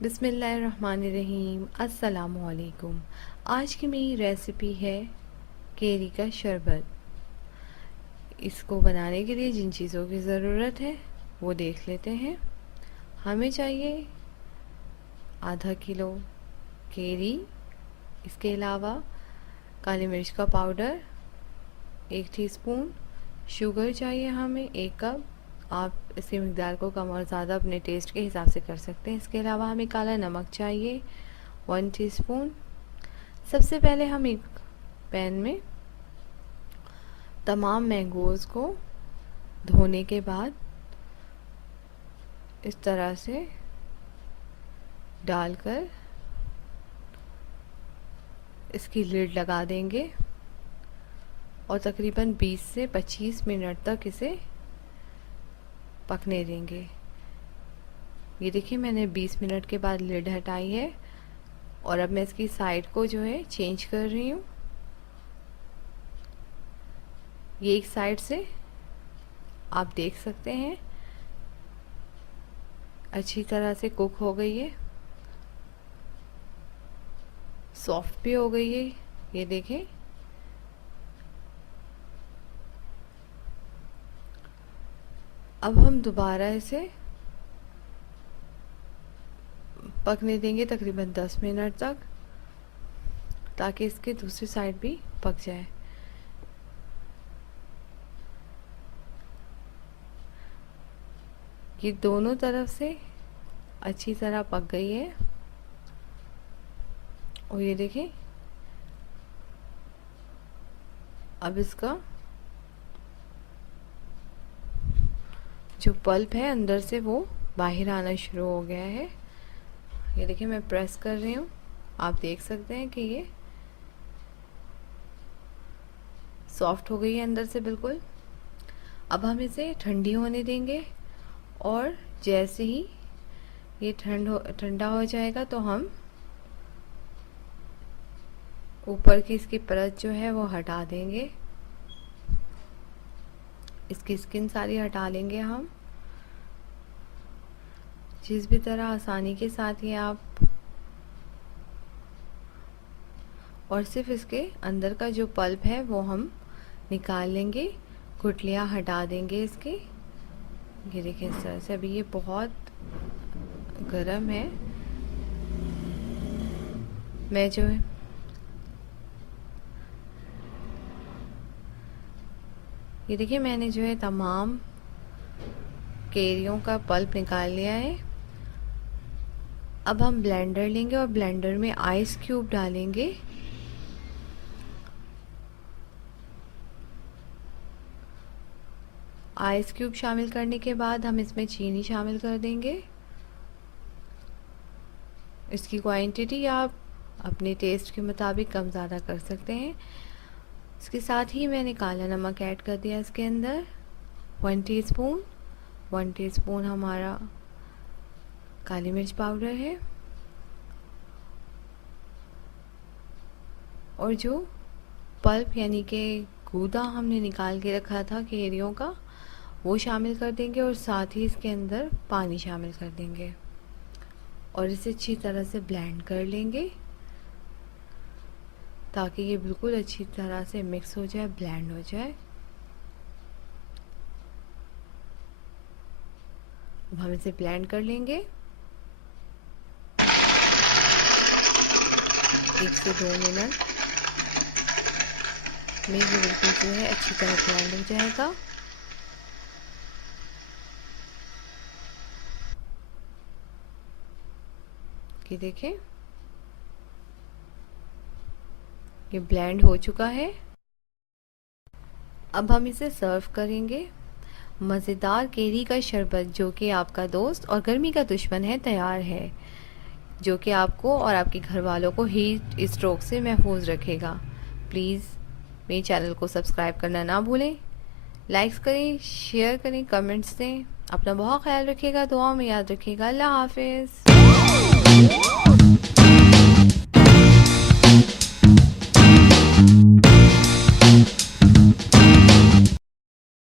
बिस्मिल्लाहिर्रहमानिर्रहीम। अस्सलामुअलैकुम। आज की मेरी रेसिपी है केरी का शरबत। इसको बनाने के लिए जिन चीज़ों की ज़रूरत है वो देख लेते हैं। हमें चाहिए आधा किलो केरी, इसके अलावा काली मिर्च का पाउडर 1 टीस्पून, शुगर चाहिए हमें 1 कप। आप इसकी मिक़दार को कम और ज़्यादा अपने टेस्ट के हिसाब से कर सकते हैं। इसके अलावा हमें काला नमक चाहिए 1 टीस्पून। सबसे पहले हम एक पैन में तमाम मैंगोज़ को धोने के बाद इस तरह से डालकर इसकी लिड लगा देंगे और तकरीबन 20 से 25 मिनट तक इसे पकने देंगे। ये देखिए मैंने 20 मिनट के बाद लिड हटाई है और अब मैं इसकी साइड को जो है चेंज कर रही हूँ। ये एक साइड से आप देख सकते हैं अच्छी तरह से कुक हो गई है, सॉफ्ट भी हो गई है। ये देखें, अब हम दोबारा इसे पकने देंगे तकरीबन 10 मिनट तक, ताकि इसकी दूसरी साइड भी पक जाए। ये दोनों तरफ से अच्छी तरह पक गई है और ये देखें अब इसका जो पल्प है अंदर से वो बाहर आना शुरू हो गया है। ये देखिए मैं प्रेस कर रही हूँ, आप देख सकते हैं कि ये सॉफ्ट हो गई है अंदर से बिल्कुल। अब हम इसे ठंडी होने देंगे और जैसे ही ये ठंडा हो जाएगा तो हम ऊपर की इसकी परत जो है वो हटा देंगे। इसकी स्किन सारी हटा लेंगे हम। जिस भी तरह आसानी के साथ ये आप, और सिर्फ इसके अंदर का जो पल्प है वो हम निकाल लेंगे, गुठलियाँ हटा देंगे इसकी। ये देखिए इस तरह से। अभी ये बहुत गर्म है। मैं जो है ये देखिए मैंने जो है तमाम केरियों का पल्प निकाल लिया है। अब हम ब्लेंडर लेंगे और ब्लेंडर में आइस क्यूब डालेंगे। आइस क्यूब शामिल करने के बाद हम इसमें चीनी शामिल कर देंगे। इसकी क्वांटिटी आप अपने टेस्ट के मुताबिक कम ज़्यादा कर सकते हैं। इसके साथ ही मैंने काला नमक ऐड कर दिया इसके अंदर 1 टीस्पून। 1 टीस्पून हमारा काली मिर्च पाउडर है और जो पल्प यानी कि गूदा हमने निकाल के रखा था केरियों का वो शामिल कर देंगे और साथ ही इसके अंदर पानी शामिल कर देंगे और इसे अच्छी तरह से ब्लेंड कर लेंगे ताकि ये बिल्कुल अच्छी तरह से मिक्स हो जाए, ब्लेंड हो जाए। अब हम इसे ब्लेंड कर लेंगे 1 से 2 मिनट में। ये बिल्कुल जो है अच्छी तरह ब्लेंड हो जाएगा। ये देखें ये ब्लेंड हो चुका है। अब हम इसे सर्व करेंगे। मज़ेदार केरी का शरबत जो कि आपका दोस्त और गर्मी का दुश्मन है तैयार है, जो कि आपको और आपके घर वालों को हीट स्ट्रोक से महफूज रखेगा। प्लीज़ मेरे चैनल को सब्सक्राइब करना ना भूलें। लाइक्स करें, शेयर करें, कमेंट्स दें। अपना बहुत ख्याल रखिएगा, दुआ में याद रखिएगा। अल्लाह हाफिज़।